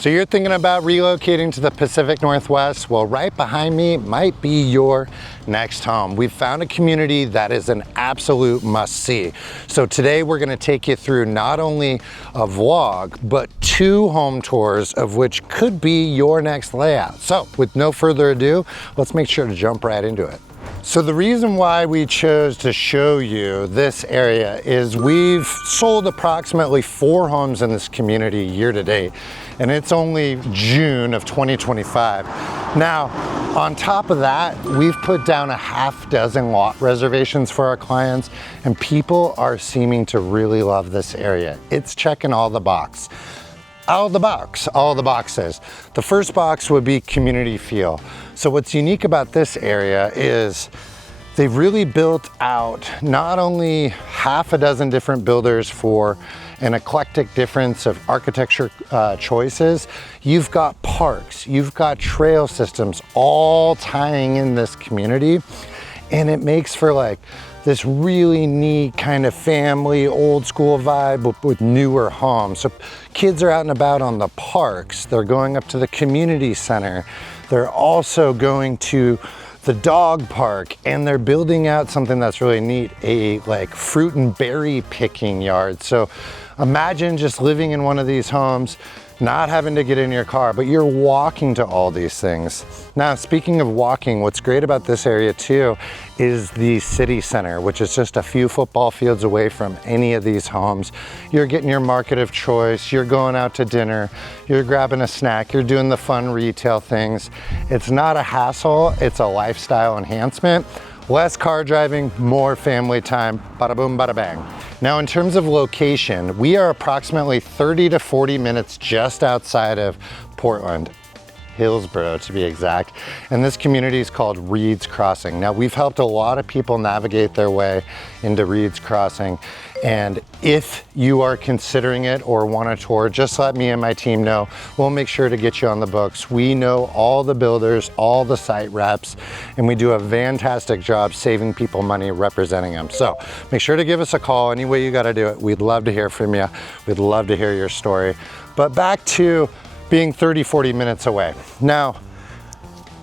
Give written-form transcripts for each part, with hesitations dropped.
So you're thinking about relocating to the Pacific Northwest? Well, right behind me might be your next home. We've found a community that is an absolute must-see. So today we're gonna take you through not only a vlog, but 2 home tours of which could be your next layout. So with no further ado, let's make sure to jump right into it. So the reason why we chose to show you this area is we've sold approximately 4 homes in this community year to date, and it's only June of 2025. Now, on top of that, we've put down a half dozen lot reservations for our clients, and people are seeming to really love this area. It's checking all the boxes. All the boxes. The first box would be community feel. So what's unique about this area is they've really built out not only half a dozen different builders for an eclectic difference of architecture choices, you've got parks, you've got trail systems all tying in this community, and it makes for like this really neat kind of family, old school vibe with newer homes. So kids are out and about on the parks, they're going up to the community center, they're also going to the dog park, and they're building out something that's really neat, a like fruit and berry picking yard. So imagine just living in one of these homes, not having to get in your car, but you're walking to all these things. Now, speaking of walking, what's great about this area too is the city center, which is just a few football fields away from any of these homes. You're getting your market of choice, you're going out to dinner, you're grabbing a snack, you're doing the fun retail things. It's not a hassle, it's a lifestyle enhancement. Less car driving, more family time, bada boom, bada bang. Now in terms of location, we are approximately 30 to 40 minutes just outside of Portland, Hillsborough to be exact. And this community is called Reed's Crossing. Now we've helped a lot of people navigate their way into Reed's Crossing. And if you are considering it or want a tour, just let me and my team know. We'll make sure to get you on the books. We know all the builders, all the site reps, and we do a fantastic job saving people money representing them. So make sure to give us a call any way you gotta do it. We'd love to hear from you. We'd love to hear your story. But back to being 30, 40 minutes away. Now,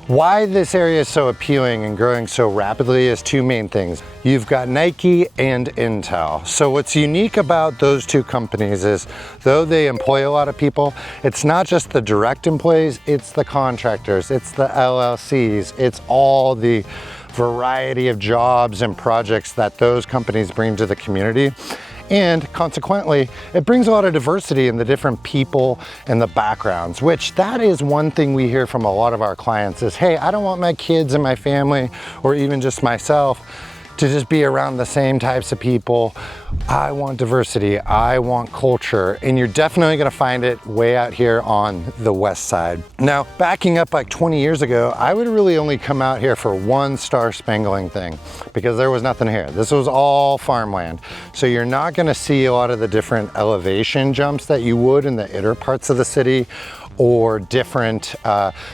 why this area is so appealing and growing so rapidly is 2 main things. You've got Nike and Intel. So what's unique about those 2 companies is, though they employ a lot of people, it's not just the direct employees, it's the contractors, it's the LLCs, it's all the variety of jobs and projects that those companies bring to the community. And consequently, it brings a lot of diversity in the different people and the backgrounds, which that is one thing we hear from a lot of our clients is, hey, I don't want my kids and my family, or even just myself, to just be around the same types of people. I want diversity, I want culture, and you're definitely gonna find it way out here on the west side. Now, backing up like 20 years ago, I would really only come out here for one star spangling thing, because there was nothing here. This was all farmland. So you're not gonna see a lot of the different elevation jumps that you would in the inner parts of the city, or different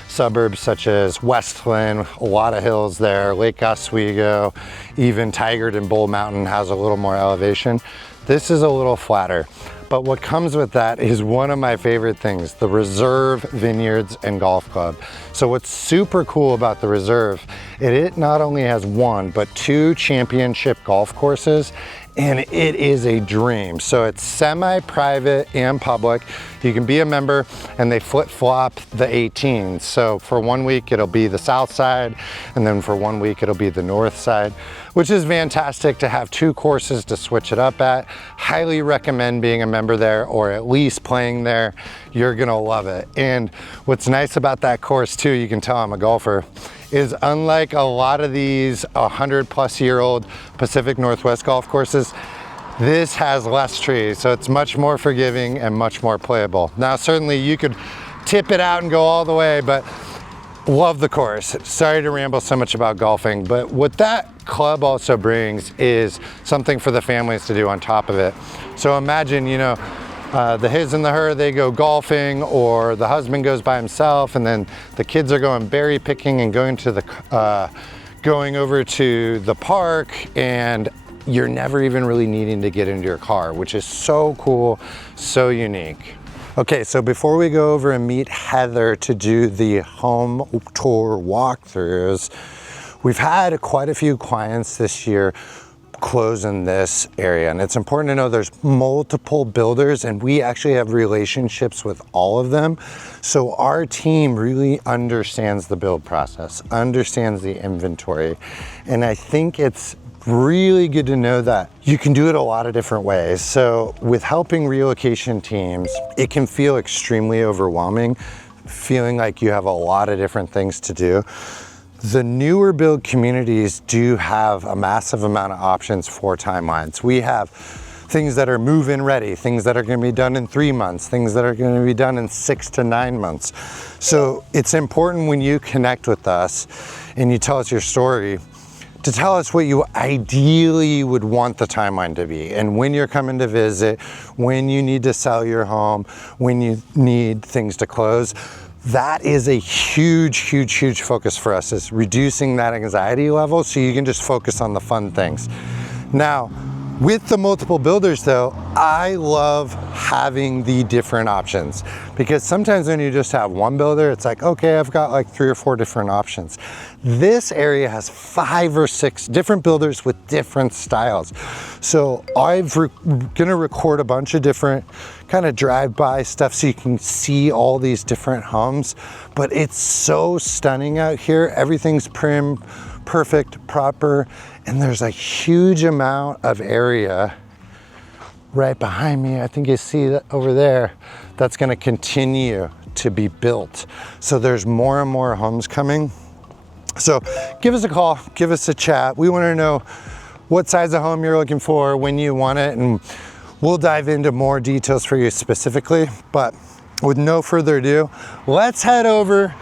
suburbs such as Westland, a lot of hills there, Lake Oswego, even Tigard and Bull Mountain has a little more elevation. This is a little flatter, but what comes with that is one of my favorite things, the Reserve Vineyards and Golf Club. So what's super cool about the Reserve, it not only has 1, but 2 championship golf courses, and it is a dream. So it's semi-private and public. You can be a member, and they flip-flop the 18s. So for 1 week, it'll be the south side, and then for 1 week, it'll be the north side, which is fantastic to have 2 courses to switch it up at. Highly recommend being a member there, or at least playing there. You're gonna love it. And what's nice about that course too, you can tell I'm a golfer, is unlike a lot of these 100-plus-year-old Pacific Northwest golf courses, this has less trees, so it's much more forgiving and much more playable. Now, certainly you could tip it out and go all the way, but love the course. Sorry to ramble so much about golfing, but what that club also brings is something for the families to do on top of it. So imagine, you know, the his and the her, they go golfing, or the husband goes by himself, and then the kids are going berry picking and going over to the park, and you're never even really needing to get into your car, which is so cool, so unique. Okay, so before we go over and meet Heather to do the home tour walkthroughs, we've had quite a few clients this year close in this area, and it's important to know there's multiple builders and we actually have relationships with all of them. So our team really understands the build process, understands the inventory, and I think it's really good to know that you can do it a lot of different ways. So with helping relocation teams, it can feel extremely overwhelming, feeling like you have a lot of different things to do. The newer build communities do have a massive amount of options for timelines. We have things that are move-in ready, things that are going to be done in 3 months, things that are going to be done in 6 to 9 months. So it's important when you connect with us and you tell us your story to tell us what you ideally would want the timeline to be, and when you're coming to visit, when you need to sell your home, when you need things to close. That is a huge focus for us, is reducing that anxiety level so you can just focus on the fun things. Now, with the multiple builders though, I love having the different options, because sometimes when you just have one builder, it's like, okay, I've got like 3 or 4 different options. This area has 5 or 6 different builders with different styles. So gonna record a bunch of different kind of drive-by stuff so you can see all these different homes, but it's so stunning out here. Everything's prim, perfect, proper, and there's a huge amount of area right behind me. I think you see that over there, that's gonna continue to be built. So there's more and more homes coming. So give us a call, give us a chat. We wanna know what size of home you're looking for, when you want it, and we'll dive into more details for you specifically. But with no further ado, let's head over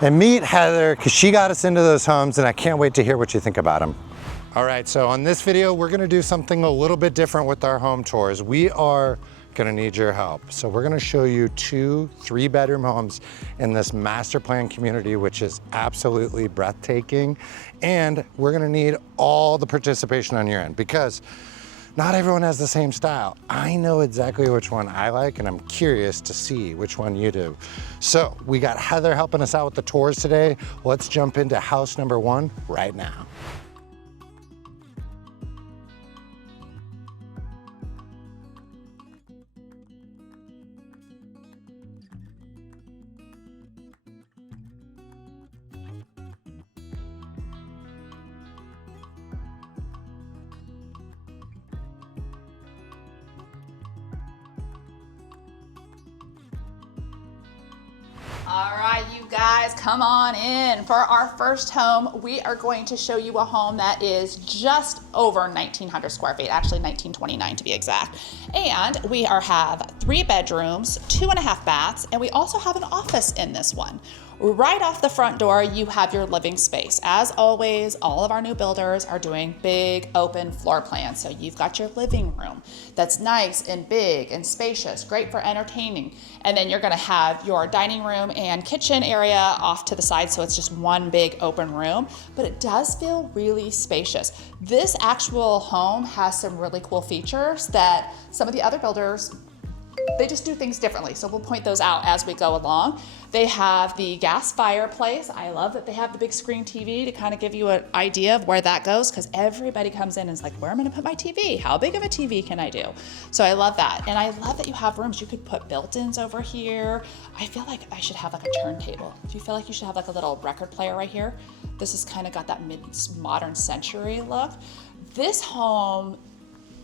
and meet Heather, because she got us into those homes and I can't wait to hear what you think about them. All right, so on this video, we're gonna do something a little bit different with our home tours. We are gonna need your help. So we're gonna show you 2 3-bedroom homes in this master plan community, which is absolutely breathtaking. And we're gonna need all the participation on your end, because not everyone has the same style. I know exactly which one I like, and I'm curious to see which one you do. So we got Heather helping us out with the tours today. Let's jump into house number 1 right now. All right, you guys, come on in. For our first home, we are going to show you a home that is just over 1,900 square feet, actually 1,929 to be exact. And we have 3 bedrooms, 2.5 baths, and we also have an office in this one. Right off the front door, you have your living space. As always, all of our new builders are doing big open floor plans. So you've got your living room that's nice and big and spacious, great for entertaining. And then you're gonna have your dining room and kitchen area off to the side, so it's just one big open room, but it does feel really spacious. This actual home has some really cool features that some of the other builders, they just do things differently. So we'll point those out as we go along. They have the gas fireplace. I love that they have the big screen TV to kind of give you an idea of where that goes, because everybody comes in and is like, where am I gonna put my TV? How big of a TV can I do? So I love that. And I love that you have rooms. You could put built-ins over here. I feel like I should have like a turntable. Do you feel like you should have like a little record player right here? This has kind of got that mid-modern century look. This home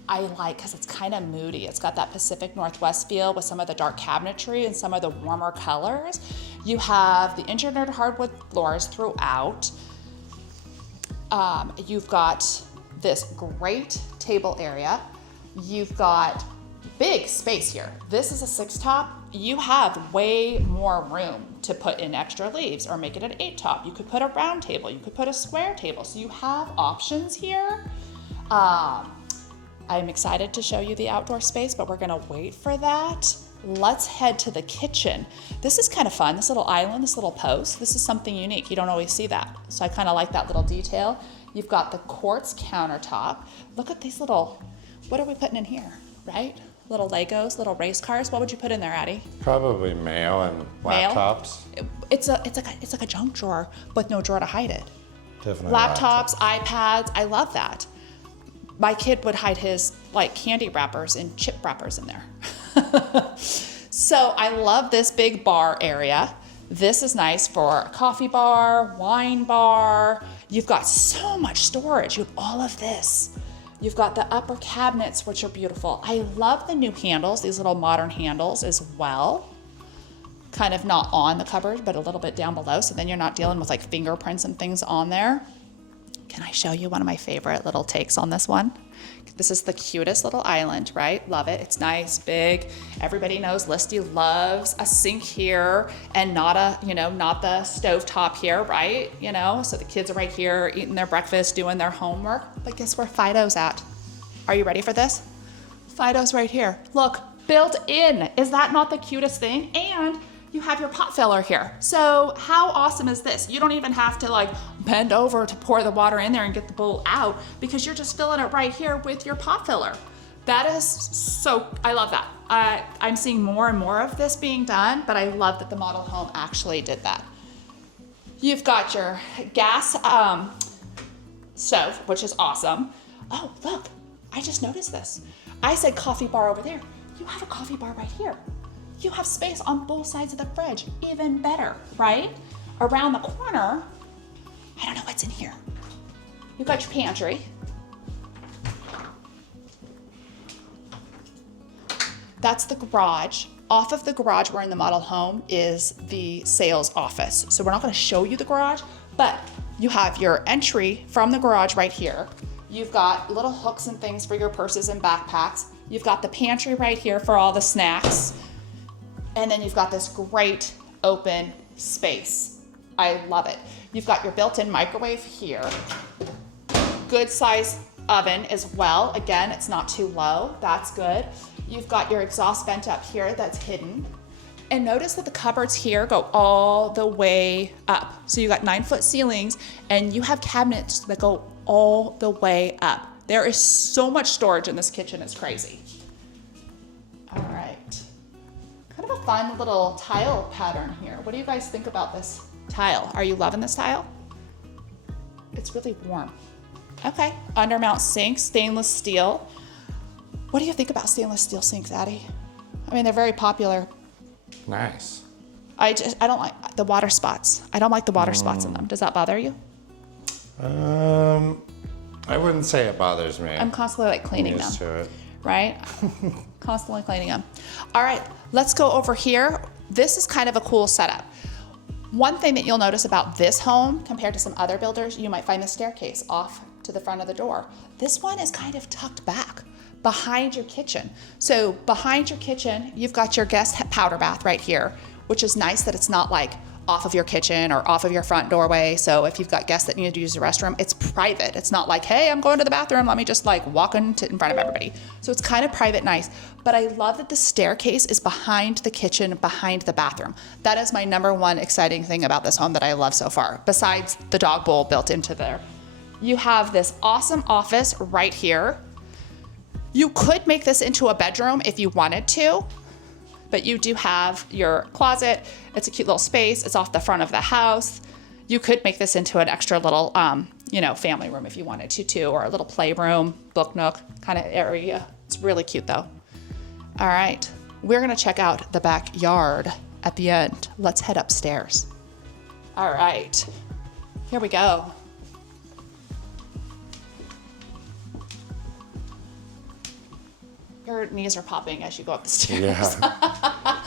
I like because it's kind of moody. It's got that Pacific Northwest feel with some of the dark cabinetry and some of the warmer colors. You have the engineered hardwood floors throughout. You've got this great table area. You've got big space here. This is a 6-top. You have way more room to put in extra leaves or make it an 8-top. You could put a round table. You could put a square table. So you have options here. I'm excited to show you the outdoor space, but we're gonna wait for that. Let's head to the kitchen. This is kind of fun, this little island, this little post. This is something unique, you don't always see that. So I kind of like that little detail. You've got the quartz countertop. Look at these little, what are we putting in here, right? little Legos, little race cars. What would you put in there, Addie? Probably mail and Mail? laptops. It's like a junk drawer with no drawer to hide it. Definitely Laptops, iPads, I love that. My kid would hide his like candy wrappers and chip wrappers in there. So I love this big bar area. This is nice for a coffee bar, wine bar. You've got so much storage. You have all of this. You've got the upper cabinets, which are beautiful. I love the new handles, these little modern handles as well. Kind of not on the cupboard, but a little bit down below. So then you're not dealing with like fingerprints and things on there. Can I show you one of my favorite little takes on this one? This is the cutest little island, right? Love it. It's nice, big. Everybody knows Listy loves a sink here and not the stovetop here, right? So the kids are right here eating their breakfast, doing their homework. But guess where Fido's at? Are you ready for this? Fido's right here. Look, built in. Is that not the cutest thing? And you have your pot filler here. So how awesome is this? You don't even have to like bend over to pour the water in there and get the bowl out because you're just filling it right here with your pot filler. That is so, I love that. I'm seeing more and more of this being done, but I love that the model home actually did that. You've got your gas stove, which is awesome. Oh, look, I just noticed this. I said coffee bar over there. You have a coffee bar right here. You have space on both sides of the fridge, even better, right? Around the corner, I don't know what's in here. You've got your pantry. That's the garage. Off of the garage, we're in the model home, is the sales office. So we're not gonna show you the garage, but you have your entry from the garage right here. You've got little hooks and things for your purses and backpacks. You've got the pantry right here for all the snacks. And then you've got this great open space. I love it. You've got your built-in microwave here. Good size oven as well. Again, it's not too low. That's good. You've got your exhaust vent up here that's hidden. And notice that the cupboards here go all the way up. So you got 9-foot ceilings and you have cabinets that go all the way up. There is so much storage in this kitchen, it's crazy. All right. Kind of a fun little tile pattern here. What do you guys think about this tile? Are you loving this tile? It's really warm. Okay, undermount sink, stainless steel. What do you think about stainless steel sinks, Addie? I mean, they're very popular. Nice. I don't like the water spots. I don't like the water spots in them. Does that bother you? I wouldn't say it bothers me. I'm constantly like cleaning them. Used to it. Right? Constantly cleaning them. All right, let's go over here. This is kind of a cool setup. One thing that you'll notice about this home compared to some other builders, you might find the staircase off to the front of the door. This one is kind of tucked back behind your kitchen. So behind your kitchen, you've got your guest powder bath right here, which is nice that it's not like off of your kitchen or off of your front doorway. So if you've got guests that need to use the restroom, it's private. It's not like, hey, I'm going to the bathroom, let me just like walk in front of everybody. So it's kind of private, nice. But I love that the staircase is behind the kitchen, behind the bathroom. That is my number one exciting thing about this home that I love so far, besides the dog bowl built into there. You have this awesome office right here. You could make this into a bedroom if you wanted to, but you do have your closet. It's a cute little space. It's off the front of the house. You could make this into an extra little, family room if you wanted to too, or a little playroom, book nook kind of area. It's really cute though. All right, we're gonna check out the backyard at the end. Let's head upstairs. All right, here we go. Your knees are popping as you go up the stairs. Yeah.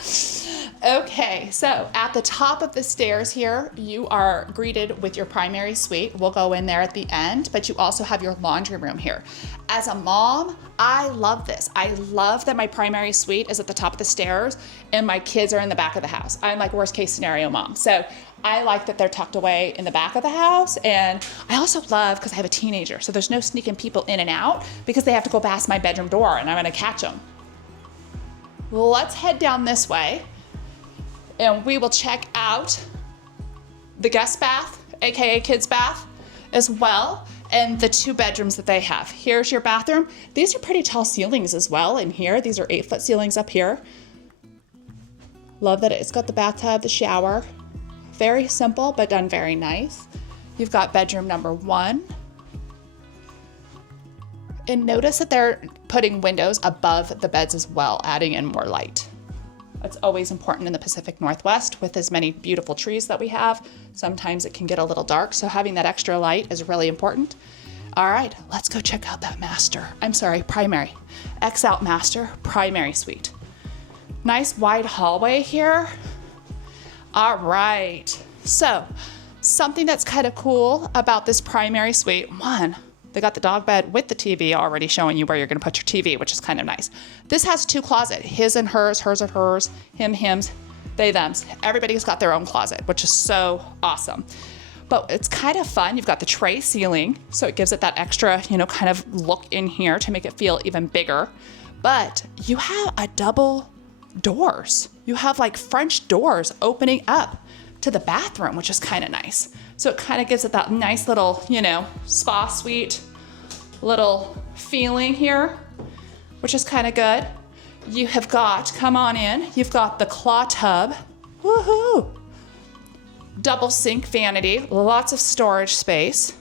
Okay, so at the top of the stairs here, you are greeted with your primary suite. We'll go in there at the end, but you also have your laundry room here. As a mom, I love this. I love that my primary suite is at the top of the stairs and my kids are in the back of the house. I'm like worst case scenario mom. So I like that they're tucked away in the back of the house. And I also love, because I have a teenager, so there's no sneaking people in and out because they have to go past my bedroom door and I'm gonna catch them. Let's head down this way and we will check out the guest bath, AKA kids bath as well. and the 2 bedrooms that they have. Here's your bathroom. These are pretty tall ceilings as well in here. These are 8-foot ceilings up here. Love that it's got the bathtub, the shower. Very simple, but done very nice. You've got bedroom number 1. And notice that they're putting windows above the beds as well, adding in more light. That's always important in the Pacific Northwest with as many beautiful trees that we have. Sometimes it can get a little dark, so having that extra light is really important. All right, let's go check out that primary. X out master, primary suite. Nice wide hallway here. All right, so something that's kind of cool about this primary suite, one, they got the dog bed with the TV already showing you where you're gonna put your TV, which is kind of nice. This has 2 closets, his and hers, hers and hers, him, hims, they, thems. Everybody's got their own closet, which is so awesome. But it's kind of fun. You've got the tray ceiling, so it gives it that extra, kind of look in here to make it feel even bigger. But you have a double doors. You have like French doors opening up to the bathroom, which is kind of nice. So it kind of gives it that nice little, spa suite little feeling here, which is kind of good. You have got, come on in, you've got the claw tub, woohoo! Double sink vanity, lots of storage space,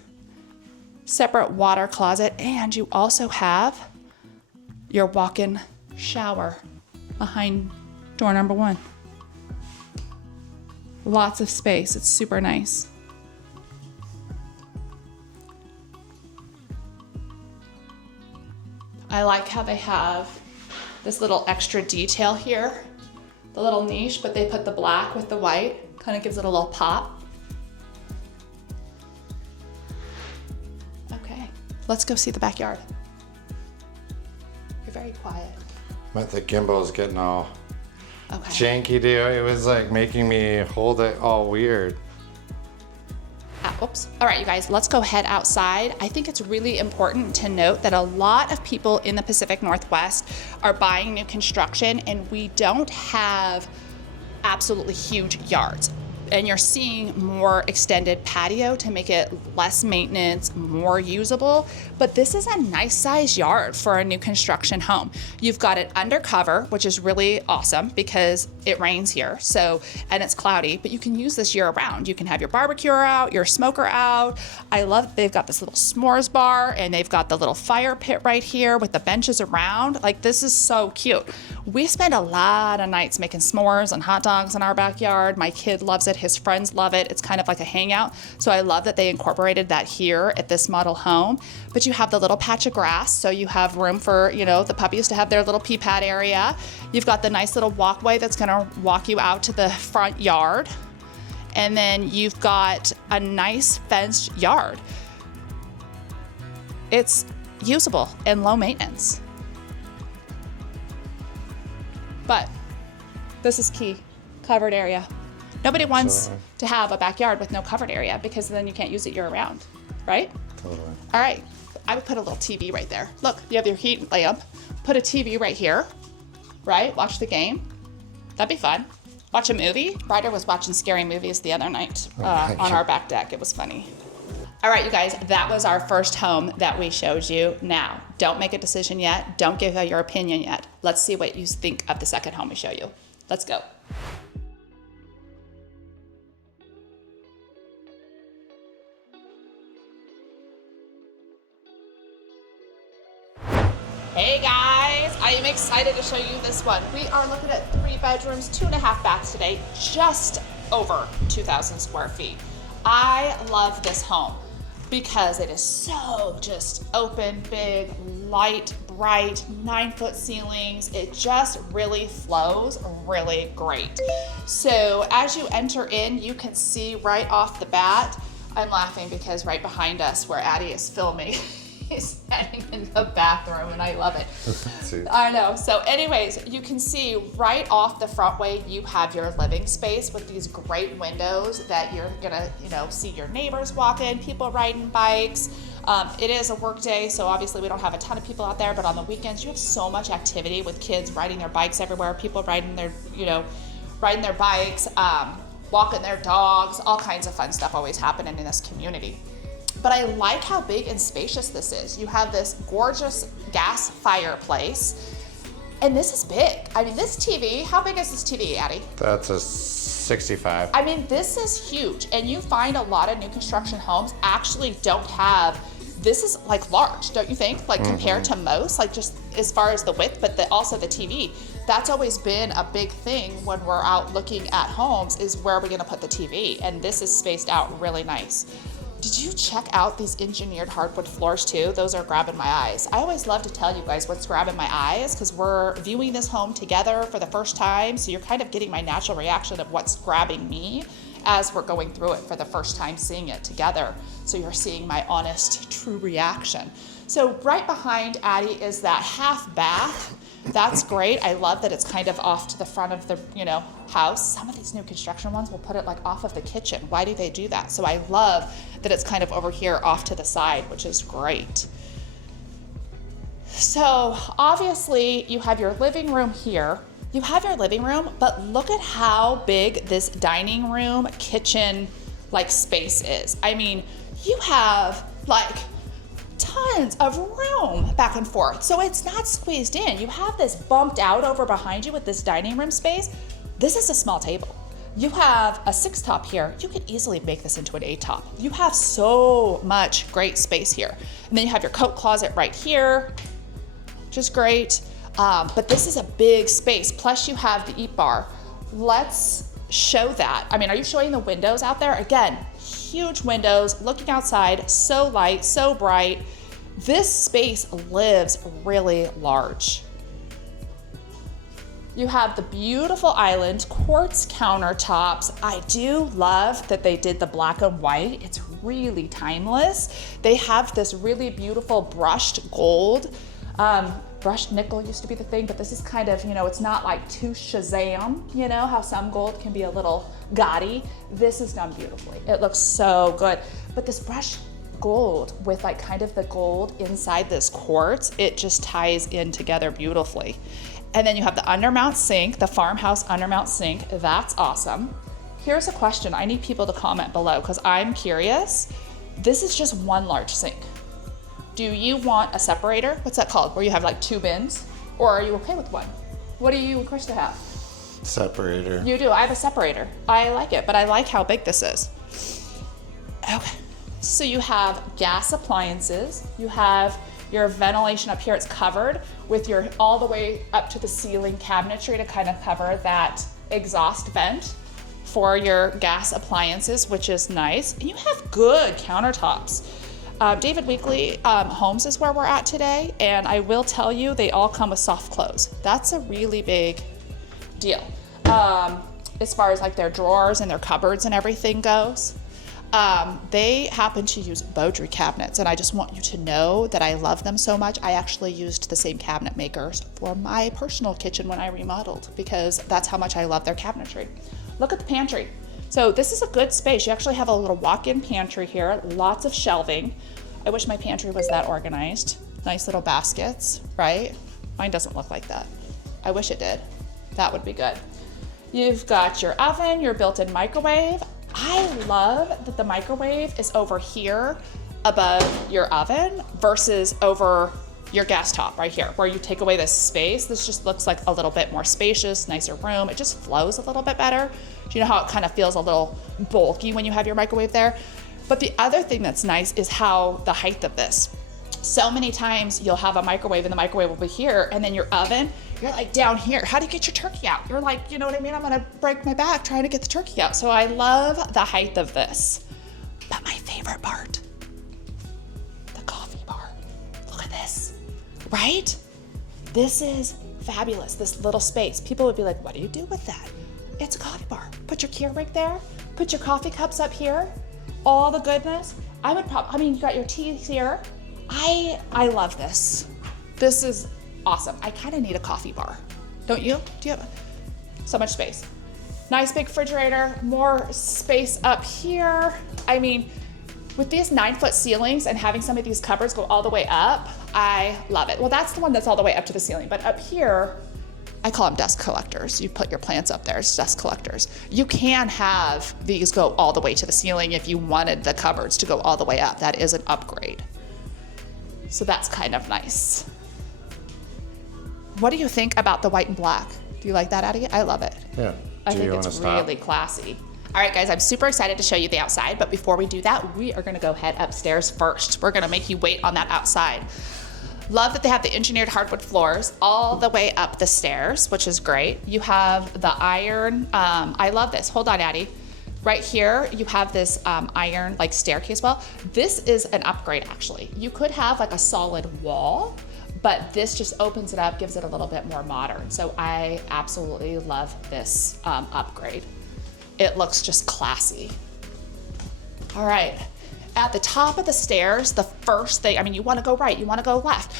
separate water closet, and you also have your walk-in shower behind door number 1. Lots of space, it's super nice. I like how they have this little extra detail here, the little niche, but they put the black with the white, kind of gives it a little pop. Okay, let's go see the backyard. You're very quiet. But the gimbal is getting all Okay. janky, dude. It was like making me hold it all weird. Oops. All right, you guys, let's go head outside. I think it's really important to note that a lot of people in the Pacific Northwest are buying new construction, and we don't have absolutely huge yards. And you're seeing more extended patio to make it less maintenance, more usable. But this is a nice size yard for a new construction home. You've got it undercover, which is really awesome because it rains here. And it's cloudy, but you can use this year round. You can have your barbecue out, your smoker out. I love they've got this little s'mores bar, and they've got the little fire pit right here with the benches around. Like, this is so cute. We spend a lot of nights making s'mores and hot dogs in our backyard. My kid loves it. His friends love it. It's kind of like a hangout. So I love that they incorporated that here at this model home. But you have the little patch of grass, so you have room for, the puppies to have their little pee pad area. You've got the nice little walkway that's gonna walk you out to the front yard. And then you've got a nice fenced yard. It's usable and low maintenance. But this is key, covered area. Nobody wants to have a backyard with no covered area because then you can't use it year round, right? Totally. All right, I would put a little TV right there. Look, you have your heat lamp, put a TV right here, right? Watch the game. That'd be fun. Watch a movie. Ryder was watching scary movies the other night on our back deck. It was funny. All right, you guys, that was our first home that we showed you. Now, don't make a decision yet. Don't give your opinion yet. Let's see what you think of the second home we show you. Let's go. Hey guys, I am excited to show you this one. We are looking at 3 bedrooms, 2.5 baths today, just over 2,000 square feet. I love this home because it is so just open, big, light, bright, 9-foot ceilings. It just really flows really great. So as you enter in, you can see right off the bat, I'm laughing because right behind us where Addie is filming, he's heading in the bathroom and I love it. I know. So anyways, you can see right off the front way, you have your living space with these great windows that you're gonna, see your neighbors walk in, people riding bikes. It is a work day, so obviously we don't have a ton of people out there, but on the weekends you have so much activity with kids riding their bikes everywhere, people riding their, riding their bikes, walking their dogs, all kinds of fun stuff always happening in this community. but I like how big and spacious this is. You have this gorgeous gas fireplace, and this is big. I mean, this TV, how big is this TV, Addie? That's a 65. I mean, this is huge, and you find a lot of new construction homes actually don't have, this is like large, don't you think? Like compared to most, like just as far as the width, but also the TV. That's always been a big thing when we're out looking at homes, is where are we gonna put the TV? And this is spaced out really nice. Did you check out these engineered hardwood floors too? Those are grabbing my eyes. I always love to tell you guys what's grabbing my eyes because we're viewing this home together for the first time. So you're kind of getting my natural reaction of what's grabbing me as we're going through it for the first time, seeing it together. So you're seeing my honest, true reaction. So right behind Addie is that half bath. That's great. I love that it's kind of off to the front of the, house. Some of these new construction ones will put it like off of the kitchen. Why do they do that? So I love that it's kind of over here off to the side, which is great. So obviously you have your living room here. You have your living room, but look at how big this dining room, kitchen, like space is. I mean, you have like tons of room back and forth. So it's not squeezed in. You have this bumped out over behind you with this dining room space. This is a small table. You have a 6-top here. You could easily make this into an 8-top. You have so much great space here. And then you have your coat closet right here, which is great. But this is a big space. Plus you have the eat bar. Let's show that. I mean, are you showing the windows out there? Again, huge windows, looking outside, so light, so bright. This space lives really large. You have the beautiful island quartz countertops. I do love that they did the black and white. It's really timeless. They have this really beautiful brushed gold. Brushed nickel used to be the thing, but this is kind of, it's not like too Shazam, how some gold can be a little gaudy. This is done beautifully. It looks so good. But this brushed gold with like kind of the gold inside this quartz, it just ties in together beautifully. And then you have the undermount sink, the farmhouse undermount sink. That's awesome. Here's a question. I need people to comment below because I'm curious. This is just one large sink. Do you want a separator? What's that called? Where you have like 2 bins? Or are you okay with one? What do you wish to have? Separator. You do. I have a separator. I like it, but I like how big this is. Okay. So you have gas appliances. You have your ventilation up here. It's covered with your all the way up to the ceiling cabinetry to kind of cover that exhaust vent for your gas appliances, which is nice. And you have good countertops. David Weekley Homes is where we're at today, and I will tell you, they all come with soft close. That's a really big deal. As far as like their drawers and their cupboards and everything goes. They happen to use Beaudry cabinets, and I just want you to know that I love them so much. I actually used the same cabinet makers for my personal kitchen when I remodeled because that's how much I love their cabinetry. Look at the pantry. So this is a good space. You actually have a little walk-in pantry here, lots of shelving. I wish my pantry was that organized. Nice little baskets, right? Mine doesn't look like that. I wish it did. That would be good. You've got your oven, your built-in microwave. I love that the microwave is over here above your oven versus over your gas top right here, where you take away this space. This just looks like a little bit more spacious, nicer room. It just flows a little bit better. Do you know how it kind of feels a little bulky when you have your microwave there? But the other thing that's nice is how the height of this. So many times you'll have a microwave and the microwave will be here, and then your oven, you're like down here. How do you get your turkey out? You're like, you know what I mean? I'm gonna break my back trying to get the turkey out. So I love the height of this. But my favorite part, the coffee bar. Look at this, right? This is fabulous, this little space. People would be like, what do you do with that? It's a coffee bar. Put your Keurig there, put your coffee cups up here, all the goodness. You got your tea here. I love this. This is awesome. I kind of need a coffee bar. Don't you? Do you have so much space? Nice big refrigerator, more space up here. I mean, with these 9-foot ceilings and having some of these cupboards go all the way up, I love it. Well, that's the one that's all the way up to the ceiling, but up here, I call them dust collectors. You put your plants up there as dust collectors. You can have these go all the way to the ceiling if you wanted the cupboards to go all the way up. That is an upgrade. So that's kind of nice. What do you think about the white and black? Do you like that, Addie? I love it. Yeah. I think it's really classy. All right, guys, I'm super excited to show you the outside, but before we do that, we are gonna go head upstairs first. We're gonna make you wait on that outside. Love that they have the engineered hardwood floors all the way up the stairs, which is great. You have the iron, I love this. Hold on, Addie. Right here, you have this iron like staircase well. This is an upgrade, actually. You could have like a solid wall, but this just opens it up, gives it a little bit more modern. So I absolutely love this upgrade. It looks just classy. All right, at the top of the stairs, the first thing, I mean, you wanna go right, you wanna go left.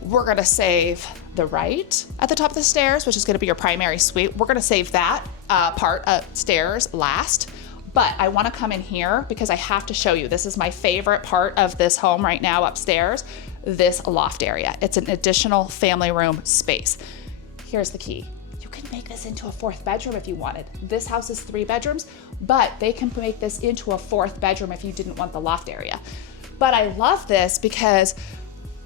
We're gonna save the right at the top of the stairs, which is gonna be your primary suite. We're gonna save that part upstairs last, but I wanna come in here because I have to show you, this is my favorite part of this home right now upstairs, this loft area. It's an additional family room space. Here's the key. You can make this into a 4th bedroom if you wanted. This house is 3 bedrooms, but they can make this into a 4th bedroom if you didn't want the loft area. But I love this because,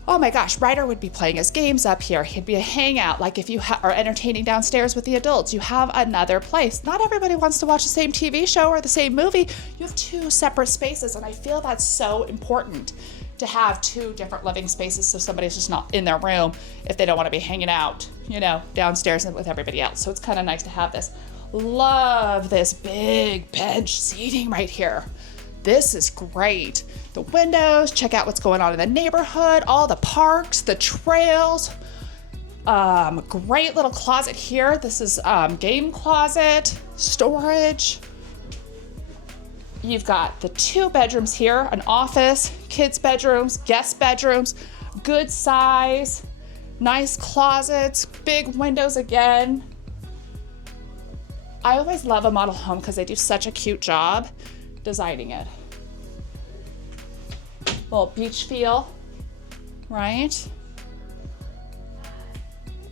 oh my gosh, Ryder would be playing his games up here. He'd be a hangout. Like if you are entertaining downstairs with the adults, you have another place. Not everybody wants to watch the same TV show or the same movie. You have 2 separate spaces, and I feel that's so important to have 2 different living spaces so somebody's just not in their room if they don't want to be hanging out, you know, downstairs with everybody else. So it's kind of nice to have this. Love this big bench seating right here. This is great. The windows, check out what's going on in the neighborhood, all the parks, the trails. Great little closet here. This is game closet, storage. You've got the 2 bedrooms here, an office, kids' bedrooms, guest bedrooms, good size, nice closets, big windows again. I always love a model home because they do such a cute job designing it. Little beach feel, right?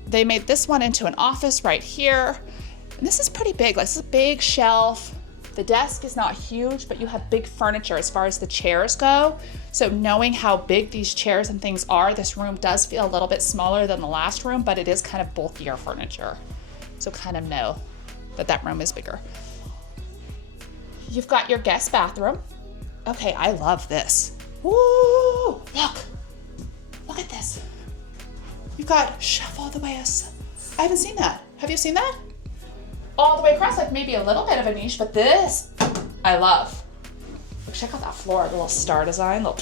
They made this one into an office right here. And this is pretty big, like this is a big shelf. The desk is not huge, but you have big furniture as far as the chairs go. So knowing how big these chairs and things are, this room does feel a little bit smaller than the last room, but it is kind of bulkier furniture. So kind of know that that room is bigger. You've got your guest bathroom. Okay, I love this. Woo! Look at this. You've got shelf all the way. I haven't seen that. Have you seen that? All the way across, like maybe a little bit of a niche, but this, I love. Look, check out that floor, the little star design. Look.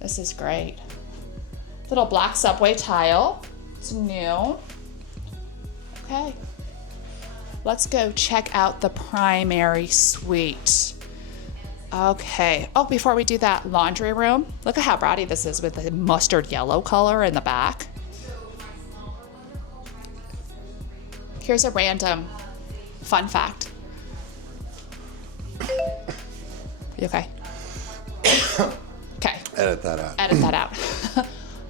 This is great. Little black subway tile. It's new. Okay. Let's go check out the primary suite. Okay. Oh, before we do that, laundry room. Look at how bratty this is with the mustard yellow color in the back. Here's a random fun fact. You okay? Okay. Edit that out. Edit that out.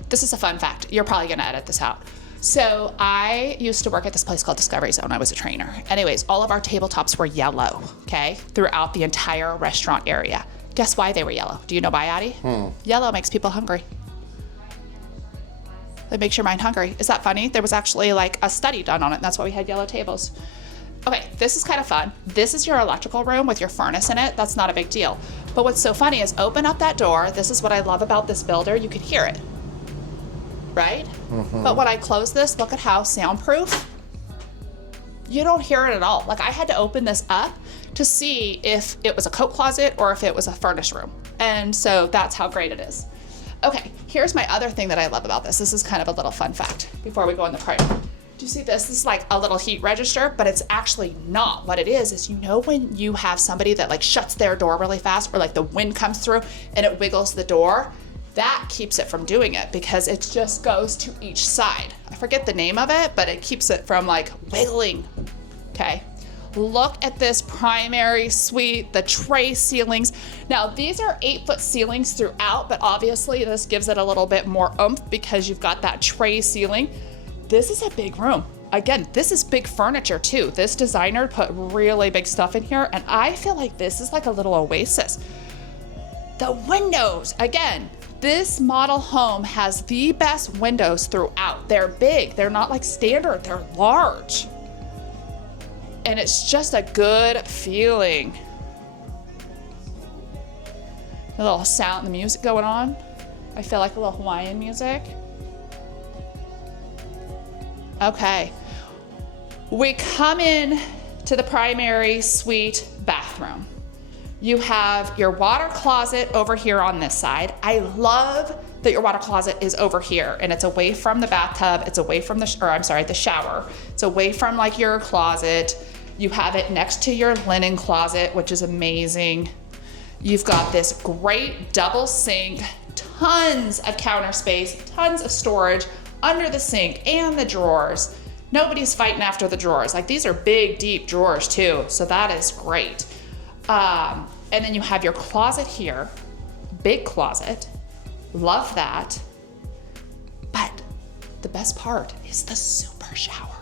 This is a fun fact. You're probably gonna edit this out. So I used to work at this place called Discovery Zone. I was a trainer. Anyways, all of our tabletops were yellow, okay? Throughout the entire restaurant area. Guess why they were yellow? Do you know why, Addie? Yellow makes people hungry. It makes your mind hungry. Is that funny? There was actually like a study done on it, and that's why we had yellow tables. Okay, this is kind of fun. This is your electrical room with your furnace in it. That's not a big deal. But what's so funny is open up that door. This is what I love about this builder. You can hear it, right? But when I close this, look at how soundproof. You don't hear it at all. Like I had to open this up to see if it was a coat closet or if it was a furnace room. And so that's how great it is. Okay, here's my other thing that I love about this. This is kind of a little fun fact before we go in the primer. Do you see this? This is like a little heat register, but it's actually not. What it is you know when you have somebody that like shuts their door really fast or like the wind comes through and it wiggles the door? That keeps it from doing it because it just goes to each side. I forget the name of it, but it keeps it from like wiggling, okay? Look at this primary suite, the tray ceilings. Now these are 8-foot ceilings throughout, but obviously this gives it a little bit more oomph because you've got that tray ceiling. This is a big room. Again, this is big furniture too. This designer put really big stuff in here, and I feel like this is like a little oasis. The windows, again, this model home has the best windows throughout. They're big, they're not like standard, they're large. And it's just a good feeling. A little sound, the music going on. I feel like a little Hawaiian music. Okay, we come in to the primary suite bathroom. You have your water closet over here on this side. I love that your water closet is over here and it's away from the bathtub. It's away from the shower. It's away from like your closet. You have it next to your linen closet, which is amazing. You've got this great double sink, tons of counter space, tons of storage under the sink and the drawers. Nobody's fighting after the drawers. Like these are big, deep drawers too, so that is great. And then you have your closet here, big closet, love that. But the best part is the super shower.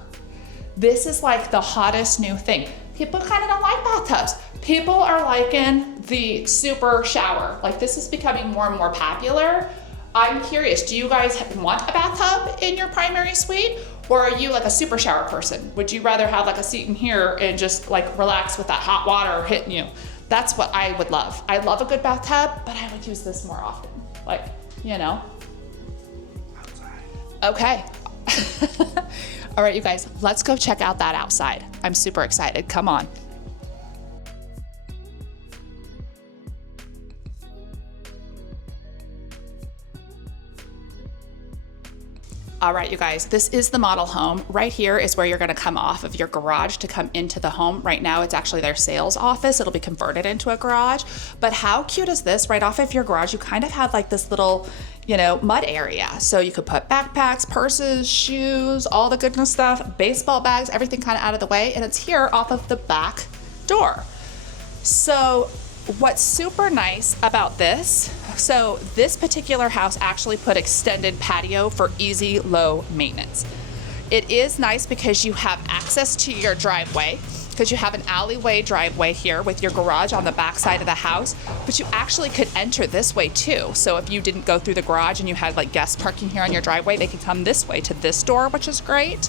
This is like the hottest new thing. People kind of don't like bathtubs. People are liking the super shower. Like this is becoming more and more popular. I'm curious, do you guys want a bathtub in your primary suite? Or are you like a super shower person? Would you rather have like a seat in here and just like relax with that hot water hitting you? That's what I would love. I love a good bathtub, but I would use this more often. Like, you know. Okay. All right, you guys, let's go check out that outside. I'm super excited, come on. All right, you guys, this is the model home. Right here is where you're gonna come off of your garage to come into the home. Right now, it's actually their sales office. It'll be converted into a garage. But how cute is this? Right off of your garage, you kind of have like this little, you know, mud area. So you could put backpacks, purses, shoes, all the goodness stuff, baseball bags, everything kind of out of the way. And it's here off of the back door. So what's super nice about this, so this particular house actually put extended patio for easy, low maintenance. It is nice because you have access to your driveway, because you have an alleyway driveway here with your garage on the back side of the house, but you actually could enter this way too. So if you didn't go through the garage and you had like guests parking here on your driveway, they could come this way to this door, which is great.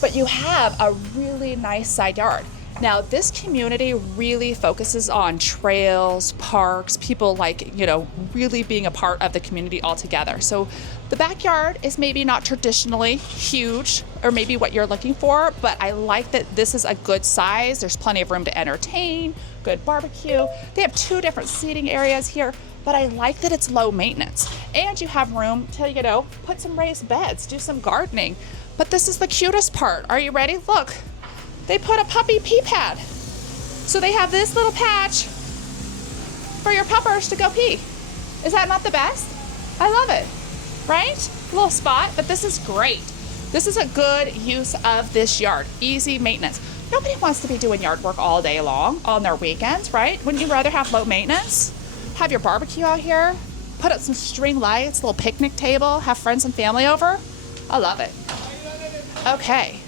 But you have a really nice side yard. Now, this community really focuses on trails, parks, people like, you know, really being a part of the community altogether. So the backyard is maybe not traditionally huge or maybe what you're looking for, but I like that this is a good size. There's plenty of room to entertain, good barbecue. They have 2 different seating areas here, but I like that it's low maintenance. And you have room to, you know, put some raised beds, do some gardening. But this is the cutest part. Are you ready? Look. They put a puppy pee pad. So they have this little patch for your puppers to go pee. Is that not the best? I love it, right? Little spot, but this is great. This is a good use of this yard. Easy maintenance. Nobody wants to be doing yard work all day long on their weekends, right? Wouldn't you rather have low maintenance? Have your barbecue out here, put up some string lights, little picnic table, have friends and family over? I love it. Okay.